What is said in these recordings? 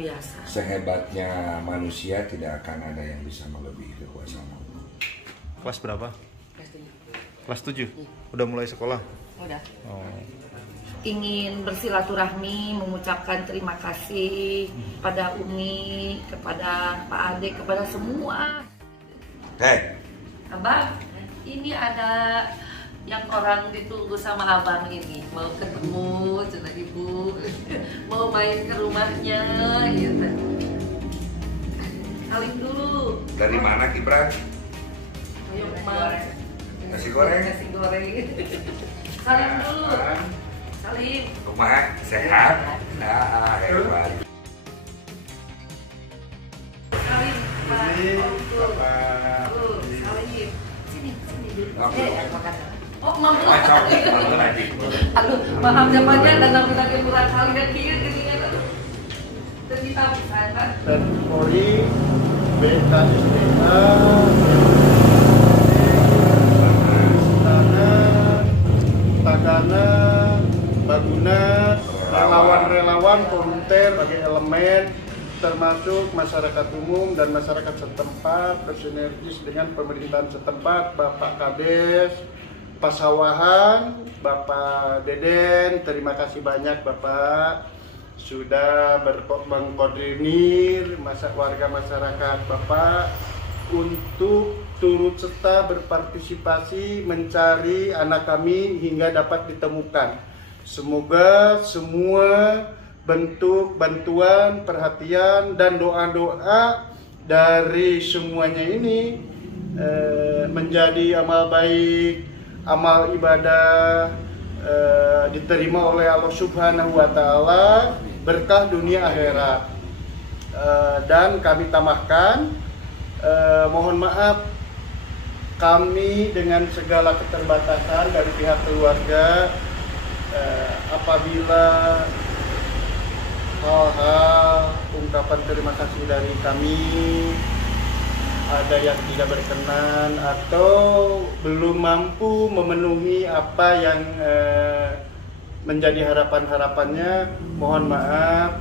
biasa. Sehebatnya manusia tidak akan ada yang bisa melebihi kekuasaan Allah. Kelas berapa? Kelas 7. Kelas 7? Udah mulai sekolah? Udah. Oh. Ingin bersilaturahmi, mengucapkan terima kasih kepada Umi, kepada Pak Ade, kepada semua. Hei, Abang, ini ada yang orang ditunggu sama abang ini, mau ketemu sama ibu, mau main ke rumahnya gitu. Salim dulu. dari mana Kibran? Ayo, Mak. Nasi goreng? Nasi goreng. Salim dulu. Salim. Rumah sehat? Nah, hebat. Salim, Pak. Tuh. Bapak. Tuh, salim. Sini dulu. Oke. Makan. Oh, mampu. Malu lagi. Aduh, maaf zamannya dan nabi lagi murah kali dan kieu gini kan. Dan kita bisa kan. Dan Polri, BKSDA, Tagana, Baguna, relawan-relawan, volunteer bagi elemen termasuk masyarakat umum dan masyarakat setempat bersinergis dengan pemerintahan setempat, Bapak Kades, Pasawahan, Bapak Deden, terima kasih banyak Bapak sudah mengkoordinir warga masyarakat Bapak untuk turut serta berpartisipasi mencari anak kami hingga dapat ditemukan. Semoga semua bentuk bantuan, perhatian, dan doa-doa dari semuanya ini menjadi amal baik, amal ibadah diterima oleh Allah Subhanahu wa Ta'ala, berkah dunia akhirat. Dan kami tambahkan, mohon maaf kami dengan segala keterbatasan dari pihak keluarga apabila hal-hal ungkapan terima kasih dari kami ada yang tidak berkenan atau belum mampu memenuhi apa yang menjadi harapan-harapannya, mohon maaf.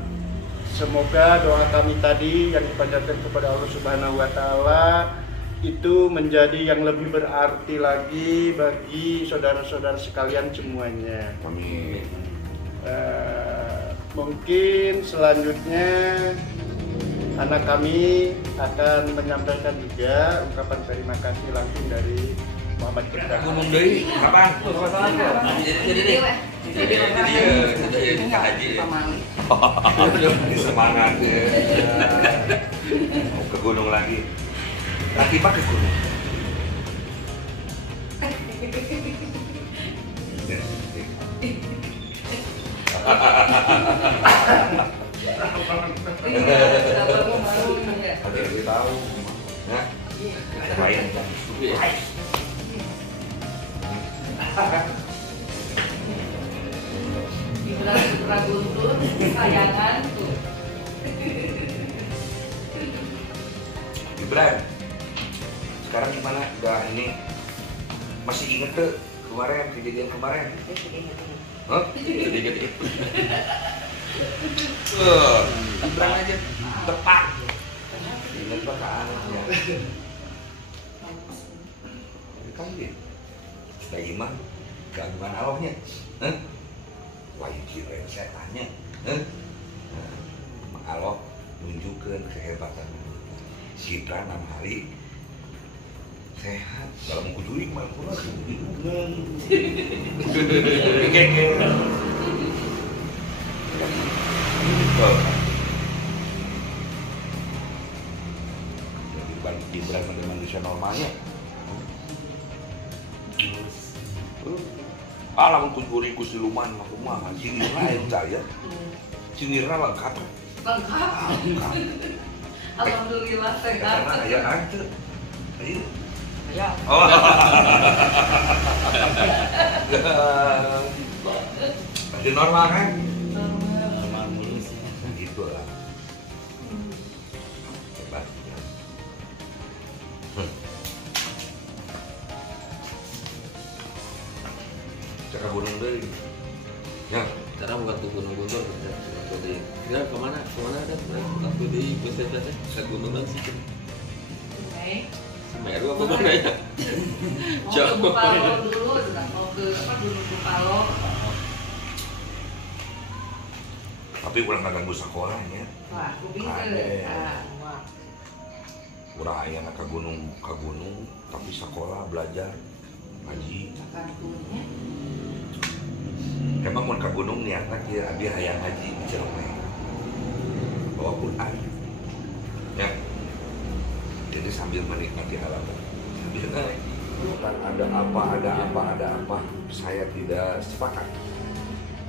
Semoga doa kami tadi yang dipanjatkan kepada Allah Subhanahu wa Ta'ala itu menjadi yang lebih berarti lagi bagi saudara-saudara sekalian semuanya. Amin. Mungkin selanjutnya anak kami akan menyampaikan juga ungkapan terima kasih langsung dari Muhammad Kibran. Ngomong deui, kapan? Jadi semangat ya. Mau ke gunung lagi. Lagi pak ke gunung. Ada lebih tahu. Nah, lain kan. Gibran Putra Guntur, kesayangan tuh. Gibran, sekarang gimana? Udah ini masih inget tuh kemarin kejadian kemarin? Hah? Sedikit. Gibran aja tepat. Ingat pak anaknya. Kan dia, sudah iman, gangguan Allahnya. Wah, kira setannya. Allah nunjukkan kehebatan Gibran 6 hari sehat dalam kuduing malah kurang. Jadi Gibran pada manusia normalnya. Alam kuncuri ku siluman rumah sinirna yang saya sinirna lengkap. Alhamdulillah sehat. Karena ayah ada. Ayo. Ya. Oh. Masih normal kan? Normal mulus. Gitu lah. Hebat. Cakap gunung deh. Ya. Sekarang bukan tuh Gunung Guntur, waktu di kemana ada waktu di Puskesmas Sagunungan sih. Semeru apa mana ya? Mau ke Bupalo dulu, mau ke apa Gunung Bupalo. Tapi ulang ganggu sekolahnya. Wah, aku bingung. Urang aya ke gunung, tapi sekolah belajar ngaji. Emang mau ke gunung nih anak ya, abi hayang ngaji di Ciremai. Bawa Quran. Ya. Jadi sambil menikmati alam. Sambil bukan ada apa. Saya tidak sepakat.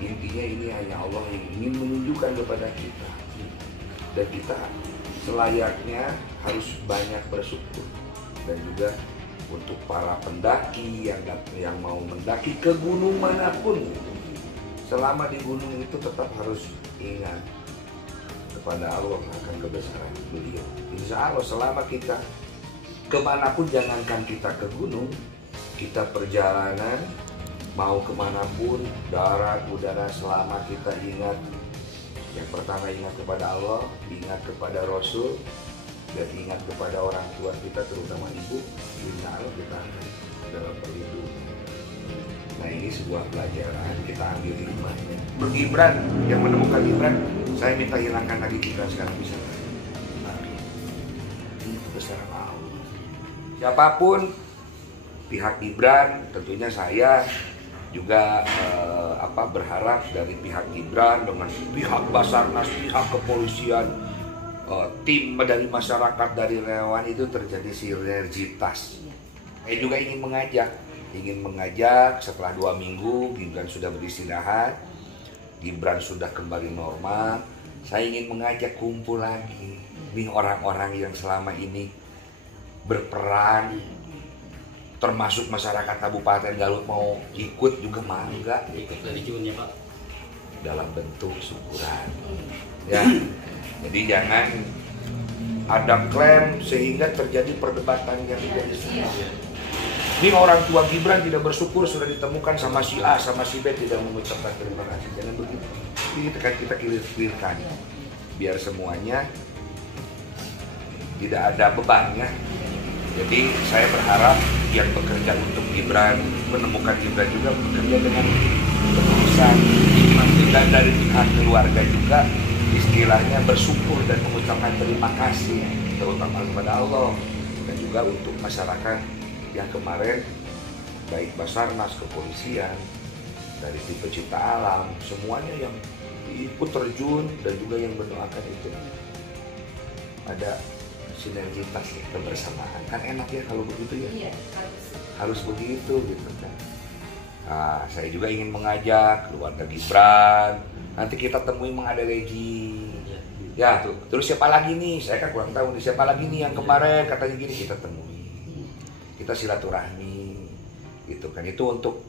Intinya ini hanya Allah yang ingin menunjukkan kepada kita. Dan kita selayaknya harus banyak bersyukur. Dan juga untuk para pendaki yang mau mendaki ke gunung manapun, selama di gunung itu tetap harus ingat kepada Allah akan kebesaran beliau. Insya Allah selama kita kemanapun, jangankan kita ke gunung, kita perjalanan mau kemanapun, darat, udara, selama kita ingat, yang pertama ingat kepada Allah, ingat kepada Rasul, dan ingat kepada orang tua kita, terutama ibu, insya Allah kita dalam perlindungan. Nah ini sebuah pelajaran, kita ambil hikmahnya. Gibran, yang menemukan Gibran, saya minta hilangkan lagi Gibran sekarang bisa. Ini kebesaran Allah. Siapapun pihak Gibran, tentunya saya juga berharap dari pihak Gibran dengan pihak Basarnas, pihak kepolisian, tim dari masyarakat, dari relawan itu terjadi sinergitas. Saya juga ingin mengajak setelah 2 minggu Gibran sudah beristirahat, Gibran sudah kembali normal. Saya ingin mengajak kumpul lagi nih orang-orang yang selama ini berperan, termasuk masyarakat Kabupaten Garut mau ikut juga mangga. Ikut dari Junnya Pak. Dalam bentuk syukuran. Ya, jadi jangan ada klaim sehingga terjadi perdebatan yang tidak disengaja. Ini orang tua Gibran tidak bersyukur sudah ditemukan sama si A, sama si B tidak mengucapkan terima kasih. Jangan begitu. Ini kita clear-clearkan biar semuanya tidak ada bebannya. Jadi saya berharap yang bekerja untuk Gibran, menemukan Gibran juga bekerja dengan ketulusan, dan dari pihak keluarga juga istilahnya bersyukur dan mengucapkan terima kasih, terutama kepada Allah dan juga untuk masyarakat yang kemarin baik Basarnas, kepolisian, dari tim pecinta alam, semuanya yang ikut terjun dan juga yang mendoakan itu ada sinergitas kebersamaan. Kan enak ya kalau begitu ya. Iya, harus begitu gitu kan. Nah, saya juga ingin mengajak keluarga Gibran. Nanti kita temui Mang Ade Regi. Ya, terus siapa lagi nih? Saya kan kurang tahu nih siapa lagi nih yang kemarin katanya gini, kita temui. Kita silaturahmi gitu kan. Itu untuk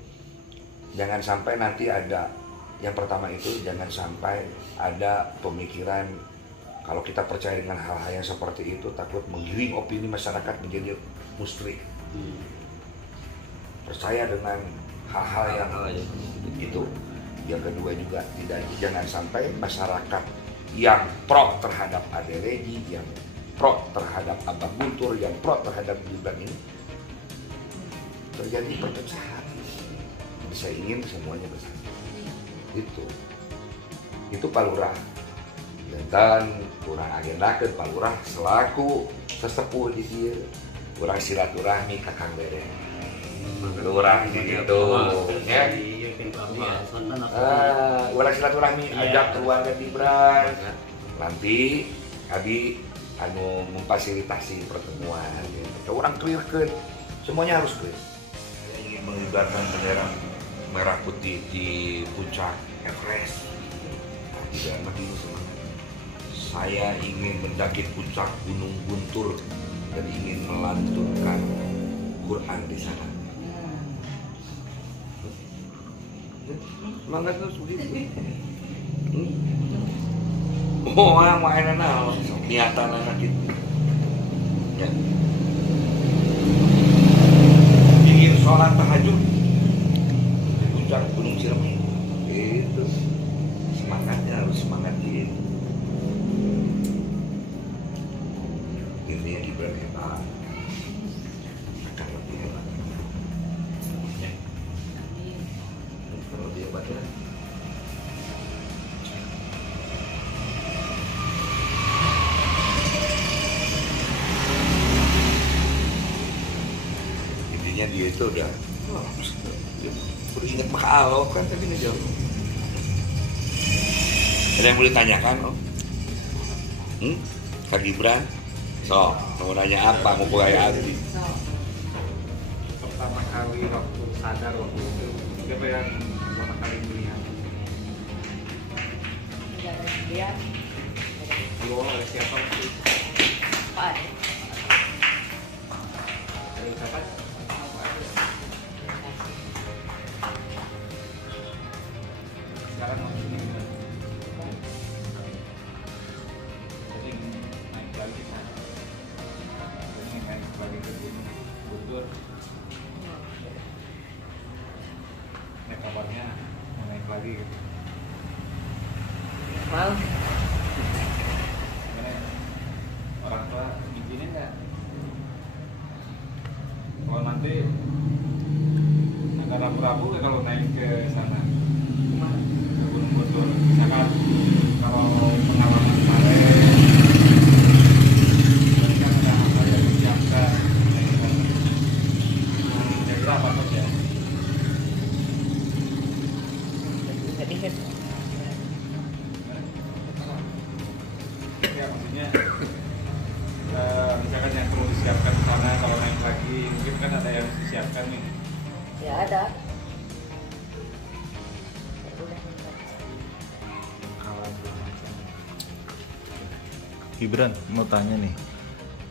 jangan sampai nanti ada yang pertama itu jangan sampai ada pemikiran kalau kita percaya dengan hal-hal yang seperti itu takut menggiring opini masyarakat menjadi musyrik. Percaya dengan hal-hal yang itu. Yang kedua juga jangan sampai masyarakat yang pro terhadap Ade Regi, yang pro terhadap Abang Guntur, yang pro terhadap Gibran ini terjadi perpecahan. Jadi saya ingin semuanya bersatu. Itu Pak Lurah. Dan kurang agendakeun Pak Lurah selaku sesepuh di dieu, kurang silaturahmi ka Kang Dede. Lurah gitu ya. Kurang silaturahmi ajak keluarga Gibran. Nanti Abi anu memfasilitasi pertemuan gitu. Orang clearkeun. Semuanya harus clear. Saya ingin mengibarkan bendera merah putih di puncak Everest. Tidak begini semangat. Saya ingin mendaki puncak Gunung Guntur dan ingin melantunkan Quran di sana. Semangat terus begitu. Oh, yang main naon, niatan anak itu. Ya. Ingin sholat tahajud di puncak Gunung Ciremai. Itu. intinya dia itu udah ingat kalau kan tadi ngejawab. Ada yang boleh tanyakan Om? Kak Gibran? So, mau nanya apa? Mau kayak Adi? Pertama kali waktu sadar waktu itu siapa yang pertama kali melihat? Lihat Dibawa oleh siapa waktu itu? Pak Ade. Ada ucapan? Sekarang masih ini gimana? Jadi naik lagi ke sana. Jadi naik lagi ke gunung Guntur. Naik kabarnya mau naik lagi gitu. Mau Gimana ya? Orang tua izinin nggak? Kalau nanti agak ragu-ragu nggak kalau naik ke sana ke Gunung Guntur? Misalkan kalau pengalaman kemarin, berarti kan ada hal yang disiapkan naik ke sana. Kira-kira apa tuh ya? Ya maksudnya misalkan yang perlu disiapkan di sana kalau naik lagi mungkin kan ada yang disiapkan nih. ya ada. Gibran, mau tanya nih,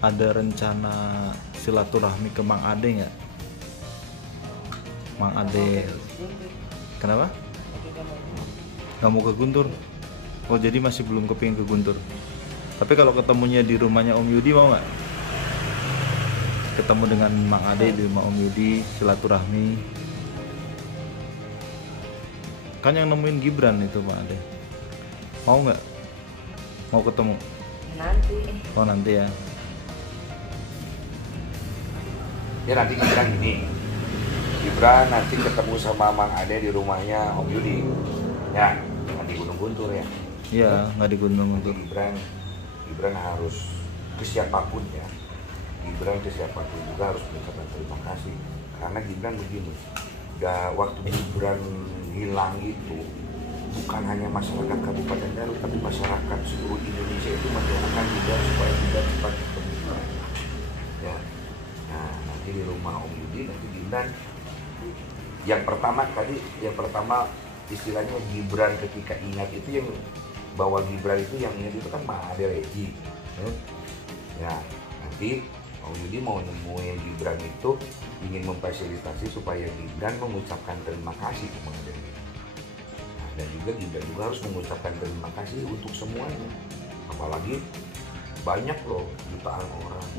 ada rencana silaturahmi ke Mang Ade nggak? Mang Ade, kenapa? Nggak mau ke Guntur? Oh jadi masih belum kepingin ke Guntur. Tapi kalau ketemunya di rumahnya Om Yudi mau nggak? Ketemu dengan Mang Ade di rumah Om Yudi, silaturahmi. Kan yang nemuin Gibran itu Mang Ade. Mau nggak? Mau ketemu? Nanti Oh nanti ya. Ya nanti Gibran gini. Gibran nanti ketemu sama Mang Ade di rumahnya Om Yudi. Ya, di Gunung Guntur ya. Iya, nggak di Gunung Untuk Guntur. Gibran harus ke siapapun ya. Gibran ke siapapun juga harus mengucapkan terima kasih. Karena Gibran begini, waktu Gibran hilang itu bukan hanya masyarakat Kabupaten Garut, tapi masyarakat seluruh Indonesia itu mendoakan Gibran supaya Gibran cepat ketemu. Ya, nah nanti di rumah Om Yudi nanti Gibran. Yang pertama istilahnya Gibran ketika ingat itu yang bahwa Gibran itu yang ingat itu kan Mbak Ade Regi. Ya, nanti Om Yudi mau nemuin Gibran itu ingin memfasilitasi supaya Gibran mengucapkan terima kasih ke Mbak Ade Regi. Nah, dan juga Gibran juga harus mengucapkan terima kasih untuk semuanya. Apalagi banyak loh jutaan orang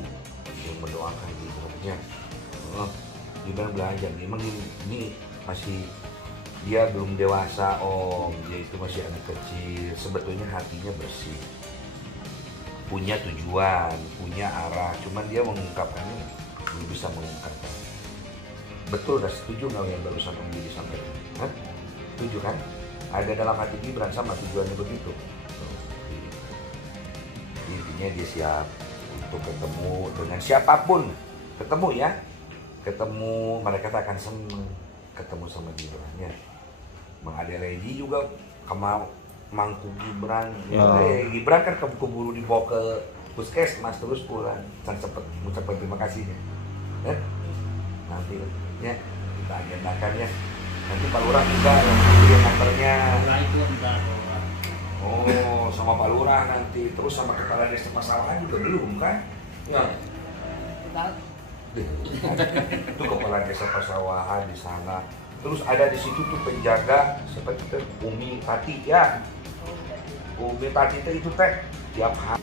yang mendoakan Gibran. Gibran belajar, memang ini masih dia belum dewasa Om, dia itu masih anak kecil, sebetulnya hatinya bersih, punya tujuan, punya arah, cuman dia mengungkapkannya belum bisa mengungkapkan. Betul, udah setuju nggak yang barusan Om Yudi sampaikan? Setuju kan? Ada dalam hati Gibran sama tujuannya begitu. Intinya dia siap untuk ketemu dengan siapapun, ketemu mereka akan senang ketemu sama Gibran ya. Mang Ade Regi juga sama mangku Gibran. Gibran kan keburu dibawa ke puskesmas terus pulang. Can cepet mengucapkan terima kasihnya. Ya? Nanti ya kita agendakan ya. Nanti Pak Lurah juga yang nganternya. Oh, sama Pak Lurah nanti terus sama kepala desa Pasawahan juga belum kan? Ya. Itu kepala desa Pasawahan di sana. Terus ada di situ tuh penjaga seperti itu Umi Tati ya. Umi Tati itu teh tiap hari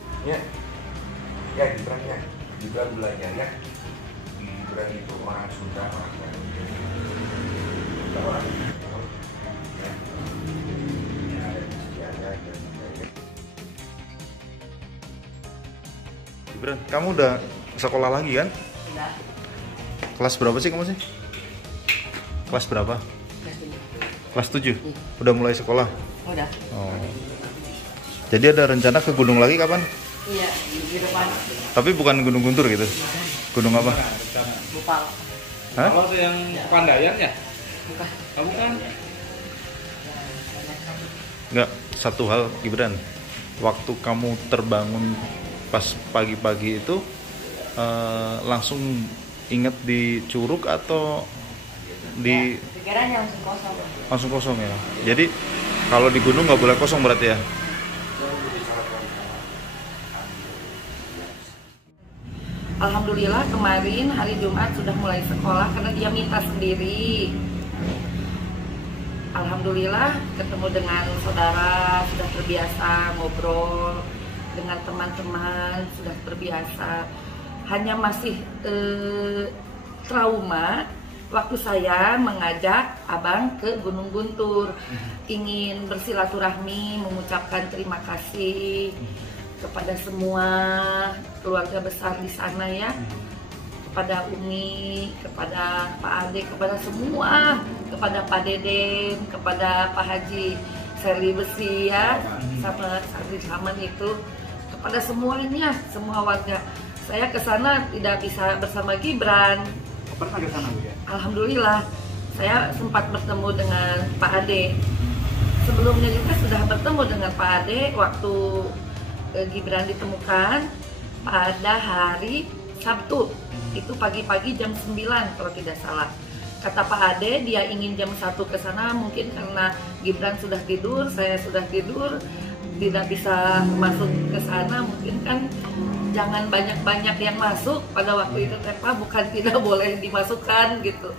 ya Gibran ya. Gibran belajar ya. Gibran itu orang Sunda, orang ya. Ya, ada di sini ada. Gibran, kamu udah sekolah lagi kan? udah Kelas berapa sih kamu sih? Kelas berapa? kelas 7. Kelas 7? Udah mulai sekolah? Udah. Oh. Jadi ada rencana ke gunung lagi kapan? Iya, di depan Tapi bukan Gunung Guntur gitu? Gunung apa? Bupal. Hah? Kalau yang Pandayan ya? Bukan. Kamu kan? Enggak, satu hal Gibran. Waktu kamu terbangun pas pagi-pagi itu langsung inget di Curug atau di Pikirannya langsung kosong. langsung kosong ya? Jadi kalau di gunung nggak boleh kosong berarti ya? Alhamdulillah kemarin hari Jumat sudah mulai sekolah karena dia minta sendiri. Alhamdulillah ketemu dengan saudara, sudah terbiasa ngobrol dengan teman-teman, sudah terbiasa. Hanya masih trauma waktu saya mengajak abang ke Gunung Guntur, ingin bersilaturahmi, mengucapkan terima kasih kepada semua keluarga besar di sana ya, kepada Umi, kepada Pak Ade, kepada semua, kepada Pak Deden, kepada Pak Haji Seli Besi ya, sama Santri Saman itu, kepada semuanya, semua warga. Saya ke sana tidak bisa bersama Gibran. Pernah ke sana Bu ya? Alhamdulillah, saya sempat bertemu dengan Pak Ade. Sebelumnya juga sudah bertemu dengan Pak Ade waktu Gibran ditemukan pada hari Sabtu. Itu pagi-pagi jam 9 kalau tidak salah. Kata Pak Ade dia ingin jam 1 ke sana, mungkin karena Gibran sudah tidur, saya sudah tidur, tidak bisa masuk ke sana, mungkin kan jangan banyak-banyak yang masuk pada waktu itu, Pak, bukan tidak boleh dimasukkan gitu.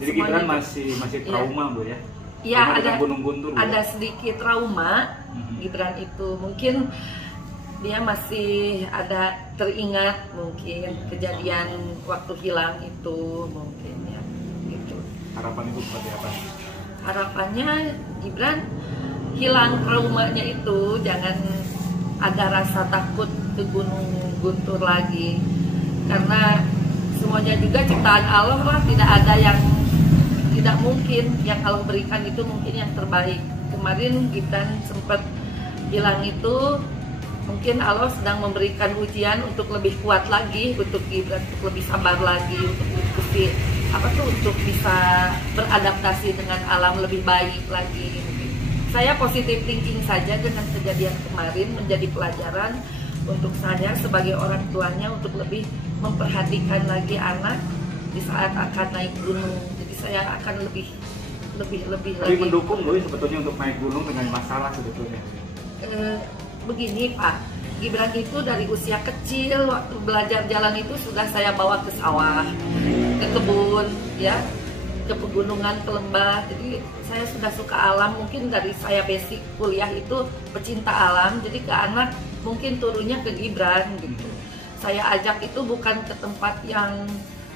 Jadi Gibran masih trauma Bu ya? Iya, Gunung Guntur, ada sedikit trauma Gibran itu, mungkin dia masih ada teringat mungkin kejadian waktu hilang itu mungkin ya gitu. Harapan Ibu seperti apa? Harapannya Gibran hilang traumanya itu, jangan ada rasa takut ke Gunung Guntur lagi, karena semuanya juga ciptaan Allah lah, tidak ada yang tidak mungkin. Yang Allah berikan itu mungkin yang terbaik. Kemarin Gibran sempat bilang itu mungkin Allah sedang memberikan ujian untuk lebih kuat lagi untuk Gibran, untuk lebih sabar lagi, untuk mengikuti untuk bisa beradaptasi dengan alam lebih baik lagi. Saya positif thinking saja dengan kejadian kemarin, menjadi pelajaran untuk saya sebagai orang tuanya untuk lebih memperhatikan lagi anak di saat akan naik gunung. Jadi saya akan lebih Tapi mendukung Bu sebetulnya untuk naik gunung dengan masalah sebetulnya. Begini Pak, Gibran itu dari usia kecil waktu belajar jalan itu sudah saya bawa ke sawah, ke kebun, ya, ke pegunungan, ke lembah. Jadi saya sudah suka alam, mungkin dari saya basic kuliah itu pecinta alam. Jadi ke anak mungkin turunnya ke Gibran gitu. Saya ajak itu bukan ke tempat yang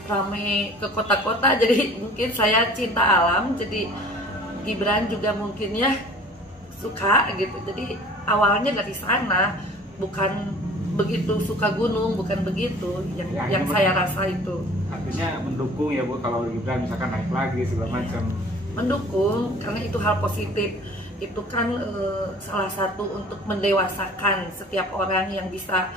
ramai, ke kota-kota. Jadi mungkin saya cinta alam. Jadi Gibran juga mungkin ya suka gitu. Jadi awalnya dari sana, bukan begitu suka gunung, bukan begitu yang saya rasa itu. Artinya mendukung ya Bu kalau Gibran misalkan naik lagi segala macam. Mendukung karena itu hal positif. Itu kan salah satu untuk mendewasakan setiap orang yang bisa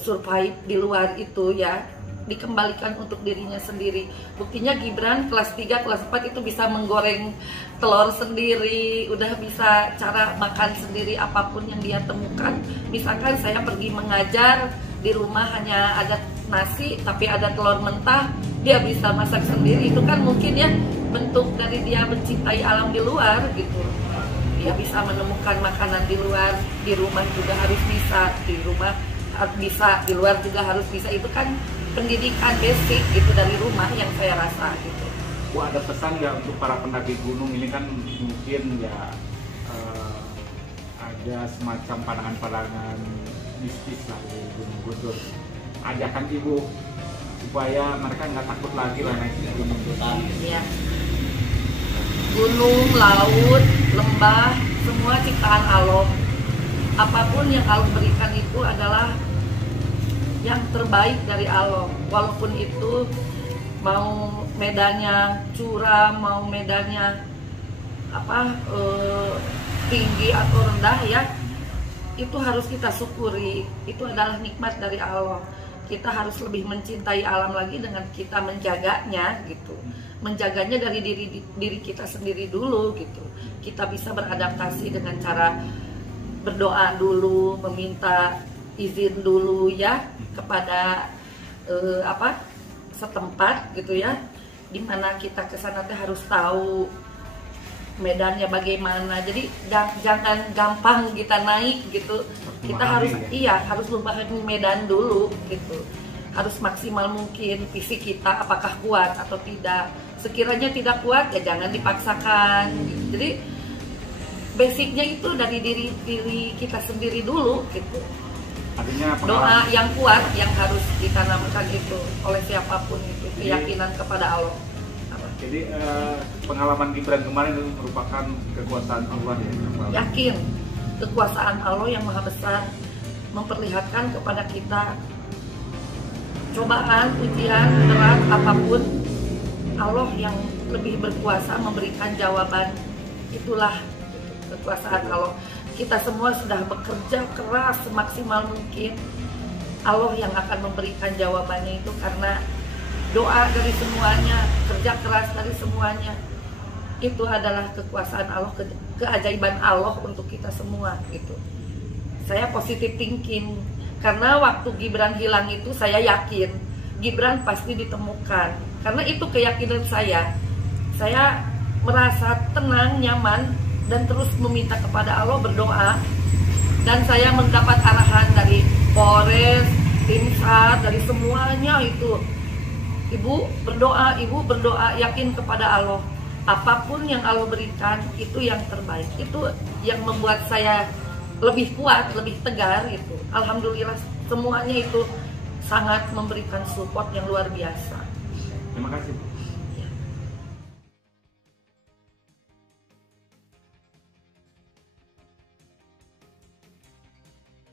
survive di luar itu ya, dikembalikan untuk dirinya sendiri. Buktinya Gibran kelas 3, kelas 4 itu bisa menggoreng telur sendiri, udah bisa cara makan sendiri apapun yang dia temukan. Misalkan saya pergi mengajar, di rumah hanya ada nasi tapi ada telur mentah, dia bisa masak sendiri. Itu kan mungkin ya bentuk dari dia mencintai alam di luar gitu. Dia bisa menemukan makanan di luar, di rumah juga harus bisa, di rumah harus bisa, di luar juga harus bisa. Itu kan pendidikan basic gitu dari rumah yang saya rasa gitu. Bu, ada pesan nggak untuk para pendaki gunung ini kan mungkin ya ada semacam pandangan-pandangan mistis lah di Gunung Guntur. Ajakan Ibu supaya mereka nggak takut lagi lah naik Gunung Guntur. Ya. Gunung, laut, lembah, semua ciptaan Allah. Apapun yang Allah berikan itu adalah yang terbaik dari Allah. Walaupun itu mau medannya curam, mau medannya tinggi atau rendah ya, itu harus kita syukuri. Itu adalah nikmat dari Allah. kita harus lebih mencintai alam lagi dengan kita menjaganya gitu. Menjaganya dari diri kita sendiri dulu gitu. Kita bisa beradaptasi dengan cara berdoa dulu, meminta izin dulu ya kepada setempat gitu ya, dimana kita kesana teh harus tahu medannya bagaimana. Jadi jangan gampang kita naik gitu. Kita harus harus memahami medan dulu gitu. Harus maksimal mungkin fisik kita apakah kuat atau tidak. Sekiranya tidak kuat ya jangan dipaksakan gitu. Jadi basicnya itu dari diri kita sendiri dulu gitu. Artinya doa yang kuat yang harus ditanamkan itu oleh siapapun itu, keyakinan kepada Allah. Jadi pengalaman Gibran kemarin itu merupakan kekuasaan Allah ya? Yakin kekuasaan Allah yang maha besar memperlihatkan kepada kita cobaan, ujian, berat apapun, Allah yang lebih berkuasa memberikan jawaban. Itulah kekuasaan Allah. Kita semua sudah bekerja keras semaksimal mungkin. Allah yang akan memberikan jawabannya itu karena doa dari semuanya, kerja keras dari semuanya. Itu adalah kekuasaan Allah, keajaiban Allah untuk kita semua gitu. Saya positive thinking karena waktu Gibran hilang itu saya yakin Gibran pasti ditemukan. Karena itu keyakinan saya. Saya merasa tenang, nyaman dan terus meminta kepada Allah, berdoa, dan saya mendapat arahan dari Polres, tim SAR, dari semuanya itu. Ibu berdoa, yakin kepada Allah. Apapun yang Allah berikan itu yang terbaik. Itu yang membuat saya lebih kuat, lebih tegar itu. Alhamdulillah semuanya itu sangat memberikan support yang luar biasa. Terima kasih.